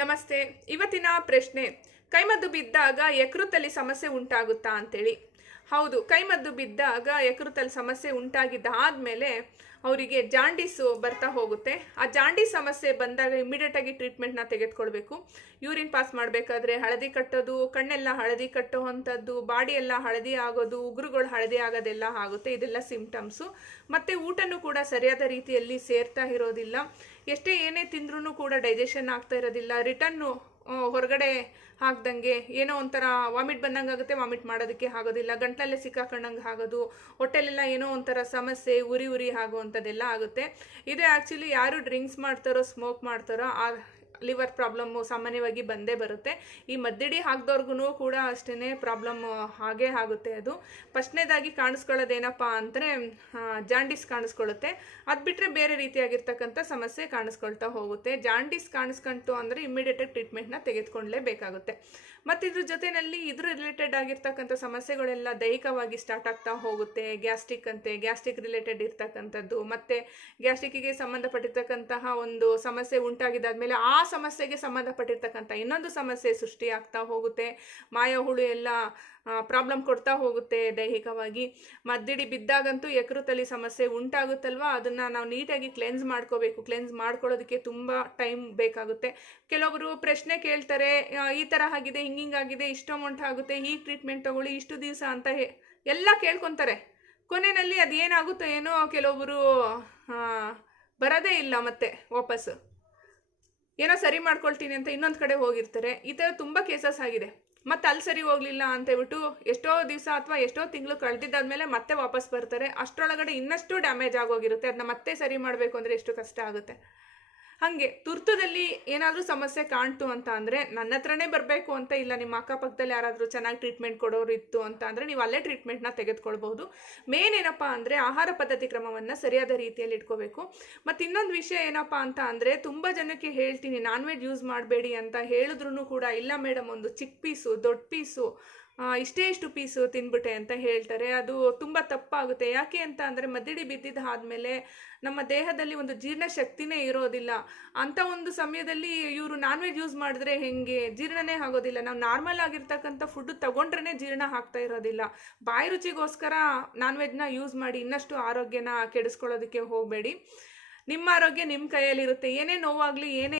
ನಮಸ್ತೆ. ಇವತ್ತಿನ ಪ್ರಶ್ನೆ, ಕೈಮದ್ದು ಬಿದ್ದಾಗ ಯಕೃತ್ತಲ್ಲಿ ಸಮಸ್ಯೆ ಉಂಟಾಗುತ್ತಾ ಅಂತೇಳಿ. ಹೌದು, ಕೈಮದ್ದು ಬಿದ್ದಾಗ ಯಕೃತ್ತಲ್ಲಿ ಸಮಸ್ಯೆ ಉಂಟಾಗಿದ್ದಾದ್ಮೇಲೆ ಅವರಿಗೆ ಜಾಂಡೀಸು ಬರ್ತಾ ಹೋಗುತ್ತೆ. ಆ ಜಾಂಡೀಸ್ ಸಮಸ್ಯೆ ಬಂದಾಗ ಇಮಿಡಿಯೇಟಾಗಿ ಟ್ರೀಟ್ಮೆಂಟ್ನ ತೆಗೆದುಕೊಳ್ಬೇಕು. ಯೂರಿನ್ ಪಾಸ್ ಮಾಡಬೇಕಾದ್ರೆ ಹಳದಿ ಕಟ್ಟೋದು, ಕಣ್ಣೆಲ್ಲ ಹಳದಿ ಕಟ್ಟೋ ಅಂಥದ್ದು, ಬಾಡಿ ಎಲ್ಲ ಹಳದಿ ಆಗೋದು, ಉಗುರುಗಳು ಹಳದಿ ಆಗೋದೆಲ್ಲ ಆಗುತ್ತೆ. ಇದೆಲ್ಲ ಸಿಂಪ್ಟಮ್ಸು. ಮತ್ತು ಊಟನೂ ಕೂಡ ಸರಿಯಾದ ರೀತಿಯಲ್ಲಿ ಸೇರ್ತಾ ಇರೋದಿಲ್ಲ. ಎಷ್ಟೇ ಏನೇ ತಿಂದ್ರೂ ಕೂಡ ಡೈಜೆಷನ್ ಆಗ್ತಾ ಇರೋದಿಲ್ಲ. ರಿಟರ್ನು ಹೊರಗಡೆ ಹಾಕ್ದಂಗೆ ಏನೋ ಒಂಥರ ವಾಮಿಟ್ ಬಂದಂಗೆ ಆಗುತ್ತೆ, ವಾಮಿಟ್ ಮಾಡೋದಕ್ಕೆ ಆಗೋದಿಲ್ಲ. ಗಂಟಲಲ್ಲೇ ಸಿಕ್ಕಾಕೊಂಡಂಗೆ ಆಗೋದು, ಹೊಟ್ಟೆಲೆಲ್ಲ ಏನೋ ಒಂಥರ ಸಮಸ್ಯೆ, ಉರಿ ಆಗುವಂಥದ್ದೆಲ್ಲ ಆಗುತ್ತೆ. ಇದು ಆ್ಯಕ್ಚುಲಿ ಯಾರು ಡ್ರಿಂಕ್ಸ್ ಮಾಡ್ತಾರೋ, ಸ್ಮೋಕ್ ಮಾಡ್ತಾರೋ ಆ ಲಿವರ್ ಪ್ರಾಬ್ಲಮ್ಮು ಸಾಮಾನ್ಯವಾಗಿ ಬಂದೇ ಬರುತ್ತೆ. ಈ ಮದ್ದಿಡಿ ಹಾಕ್ದವ್ರಿಗೂ ಕೂಡ ಅಷ್ಟೇ ಪ್ರಾಬ್ಲಮ್ ಹಾಗೇ ಆಗುತ್ತೆ. ಅದು ಫಸ್ಟ್ನೇದಾಗಿ ಕಾಣಿಸ್ಕೊಳ್ಳೋದೇನಪ್ಪ ಅಂದರೆ ಜಾಂಡೀಸ್ ಕಾಣಿಸ್ಕೊಳ್ಳುತ್ತೆ. ಅದು ಬಿಟ್ಟರೆ ಬೇರೆ ರೀತಿಯಾಗಿರ್ತಕ್ಕಂಥ ಸಮಸ್ಯೆ ಕಾಣಿಸ್ಕೊಳ್ತಾ ಹೋಗುತ್ತೆ. ಜಾಂಡೀಸ್ ಕಾಣಿಸ್ಕೊಂತು ಅಂದರೆ ಇಮ್ಮಿಡಿಯೇಟಾಗಿ ಟ್ರೀಟ್ಮೆಂಟ್ನ ತೆಗೆದುಕೊಳ್ಳಲೇಬೇಕಾಗುತ್ತೆ. ಮತ್ತು ಇದ್ರ ಜೊತೆಯಲ್ಲಿ ಇದ್ರ ರಿಲೇಟೆಡ್ ಆಗಿರ್ತಕ್ಕಂಥ ಸಮಸ್ಯೆಗಳೆಲ್ಲ ದೈಹಿಕವಾಗಿ ಸ್ಟಾರ್ಟ್ ಆಗ್ತಾ ಹೋಗುತ್ತೆ. ಗ್ಯಾಸ್ಟ್ರಿಕ್ ರಿಲೇಟೆಡ್ ಇರ್ತಕ್ಕಂಥದ್ದು, ಮತ್ತು ಗ್ಯಾಸ್ಟ್ರಿಕ್ಕಿಗೆ ಸಂಬಂಧಪಟ್ಟಿರ್ತಕ್ಕಂತಹ ಒಂದು ಸಮಸ್ಯೆ ಉಂಟಾಗಿದ್ದಾದಮೇಲೆ ಆ ಸಮಸ್ಯೆಗೆ ಸಂಬಂಧಪಟ್ಟಿರ್ತಕ್ಕಂಥ ಇನ್ನೊಂದು ಸಮಸ್ಯೆ ಸೃಷ್ಟಿಯಾಗ್ತಾ ಹೋಗುತ್ತೆ. ಮಾಯಹುಳು ಎಲ್ಲ ಪ್ರಾಬ್ಲಮ್ ಕೊಡ್ತಾ ಹೋಗುತ್ತೆ ದೈಹಿಕವಾಗಿ. ಮದ್ದಿಡಿ ಬಿದ್ದಾಗಂತೂ ಯಕೃತ್ತಲ್ಲಿ ಸಮಸ್ಯೆ ಉಂಟಾಗುತ್ತಲ್ವ, ಅದನ್ನು ನಾವು ನೀಟಾಗಿ ಕ್ಲೆನ್ಸ್ ಮಾಡ್ಕೋಬೇಕು. ಕ್ಲೆನ್ಸ್ ಮಾಡ್ಕೊಳ್ಳೋದಕ್ಕೆ ತುಂಬ ಟೈಮ್ ಬೇಕಾಗುತ್ತೆ. ಕೆಲವೊಬ್ಬರು ಪ್ರಶ್ನೆ ಕೇಳ್ತಾರೆ, ಈ ಥರ ಆಗಿದೆ, ಹಿಂಗಾಗಿದೆ, ಇಷ್ಟು ಅಮೌಂಟ್ ಆಗುತ್ತೆ, ಈ ಟ್ರೀಟ್ಮೆಂಟ್ ತಗೊಳ್ಳಿ, ಇಷ್ಟು ದಿವಸ ಅಂತ ಎಲ್ಲ ಕೇಳ್ಕೊತಾರೆ. ಕೊನೆಯಲ್ಲಿ ಅದೇನಾಗುತ್ತೋ ಏನೋ, ಕೆಲವೊಬ್ಬರು ಬರೋದೇ ಇಲ್ಲ ಮತ್ತೆ ವಾಪಸ್. ಏನೋ ಸರಿ ಮಾಡ್ಕೊಳ್ತೀನಿ ಅಂತ ಇನ್ನೊಂದು ಕಡೆ ಹೋಗಿರ್ತಾರೆ. ಈ ಥರ ತುಂಬ ಕೇಸಸ್ ಆಗಿದೆ. ಮತ್ತು ಅಲ್ಲಿ ಸರಿ ಹೋಗಲಿಲ್ಲ ಅಂತೇಳ್ಬಿಟ್ಟು ಎಷ್ಟೋ ದಿವಸ ಅಥವಾ ಎಷ್ಟೋ ತಿಂಗಳು ಕಳೆದಿದ್ದಾದ್ಮೇಲೆ ಮತ್ತೆ ವಾಪಸ್ ಬರ್ತಾರೆ. ಅಷ್ಟರೊಳಗಡೆ ಇನ್ನಷ್ಟು ಡ್ಯಾಮೇಜ್ ಆಗೋಗಿರುತ್ತೆ. ಅದನ್ನ ಮತ್ತೆ ಸರಿ ಮಾಡಬೇಕು ಅಂದರೆ ಎಷ್ಟು ಕಷ್ಟ ಆಗುತ್ತೆ. ಹಾಗೆ ತುರ್ತುದಲ್ಲಿ ಏನಾದರೂ ಸಮಸ್ಯೆ ಕಾಣ್ತು ಅಂತ ಅಂದರೆ ನನ್ನ ಹತ್ರನೇ ಬರಬೇಕು ಅಂತ ಇಲ್ಲ. ನಿಮ್ಮ ಅಕ್ಕಪಕ್ಕದಲ್ಲಿ ಯಾರಾದರೂ ಚೆನ್ನಾಗಿ ಟ್ರೀಟ್ಮೆಂಟ್ ಕೊಡೋರು ಇತ್ತು ಅಂತ ಅಂದರೆ ನೀವು ಅಲ್ಲೇ ಟ್ರೀಟ್ಮೆಂಟ್ನ ತೆಗೆದುಕೊಳ್ಬಹುದು. ಮೇನ್ ಏನಪ್ಪ ಅಂದರೆ ಆಹಾರ ಪದ್ಧತಿ ಕ್ರಮವನ್ನು ಸರಿಯಾದ ರೀತಿಯಲ್ಲಿ ಇಟ್ಕೋಬೇಕು. ಮತ್ತು ಇನ್ನೊಂದು ವಿಷಯ ಏನಪ್ಪ ಅಂತ ಅಂದರೆ, ತುಂಬ ಜನಕ್ಕೆ ಹೇಳ್ತೀನಿ ನಾನ್ ವೆಜ್ ಯೂಸ್ ಮಾಡಬೇಡಿ ಅಂತ ಹೇಳಿದ್ರು ಕೂಡ, ಇಲ್ಲ ಮೇಡಮ್ ಒಂದು ಚಿಕ್ಕ ಪೀಸು, ದೊಡ್ಡ ಪೀಸು, ಇಷ್ಟು ಪೀಸು ತಿನ್ಬಿಟ್ಟೆ ಅಂತ ಹೇಳ್ತಾರೆ. ಅದು ತುಂಬ ತಪ್ಪಾಗುತ್ತೆ. ಯಾಕೆ ಅಂತ ಅಂದರೆ, ಮದ್ದಿಡಿ ಬಿದ್ದಿದ್ದಾದಮೇಲೆ ನಮ್ಮ ದೇಹದಲ್ಲಿ ಒಂದು ಜೀರ್ಣ ಶಕ್ತಿನೇ ಇರೋದಿಲ್ಲ. ಅಂಥ ಒಂದು ಸಮಯದಲ್ಲಿ ಇವರು ನಾನ್ ವೆಜ್ ಯೂಸ್ ಮಾಡಿದ್ರೆ ಹೆಂಗೆ ಜೀರ್ಣನೇ ಆಗೋದಿಲ್ಲ. ನಾವು ನಾರ್ಮಲ್ ಆಗಿರ್ತಕ್ಕಂಥ ಫುಡ್ ತಗೊಂಡ್ರೇ ಜೀರ್ಣ ಆಗ್ತಾ ಇರೋದಿಲ್ಲ. ಬಾಯಿ ರುಚಿಗೋಸ್ಕರ ನಾನ್ ವೆಜ್ನ ಯೂಸ್ ಮಾಡಿ ಇನ್ನಷ್ಟು ಆರೋಗ್ಯನ ಕೆಡಿಸ್ಕೊಳ್ಳೋದಕ್ಕೆ ಹೋಗಬೇಡಿ. ನಿಮ್ಮ ಆರೋಗ್ಯ ನಿಮ್ಮ ಕೈಯಲ್ಲಿರುತ್ತೆ. ಏನೇ ನೋವಾಗಲಿ, ಏನೇ